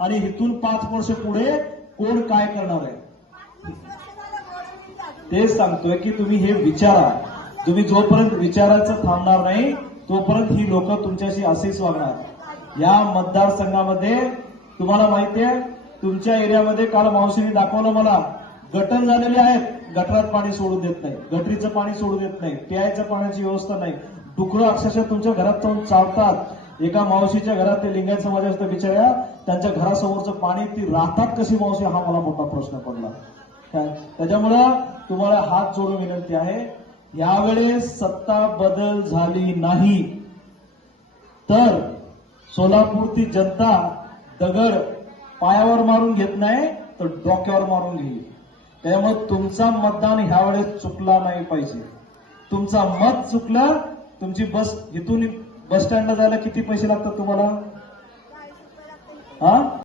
आणि इथून 5 वर्ष पुढे कोण काय करणार आहे तेच सांगतोय की तुम्ही हे विचारा. तुम्ही जोपर्यंत विचारायचं थांबणार नाही तोपर्यंत ही लोक तुमच्याशी असेच वागणार. या मतदारसंघामध्ये तुम्हाला माहितीये तुमच्या एरियामध्ये काल मावशीने दाखवलं मला गटर झालेले आहेत, गटरात पाणी सोडू देत नाही, गटरीचं पाणी सोडू देत नाही, प्यायच्या पाण्याची व्यवस्था नाही. डुकरं अक्षरशः तुमच्या घरात जाऊन चावतात. एका मावशीच्या घरात ते लिंगायत समाजाच्या बिचाऱ्या त्यांच्या घरासमोरचं पाणी ती राहतात कशी मावशी हा मला मोठा प्रश्न पडला. त्याच्यामुळं तुम्हाला हात जोडून विनंती आहे यावेळेस सत्ता बदल झाली नाही तर सोलापूरची जनता दगड पायावर मारून घेत नाही तर डोक्यावर मारून घेईल. त्यामुळे तुमचा मतदान ह्यावेळेस चुकला नाही पाहिजे. तुमचा मत चुकलं. तुमची बस इथून बस स्टँडला जायला किती पैसे लागतात तुम्हाला? हा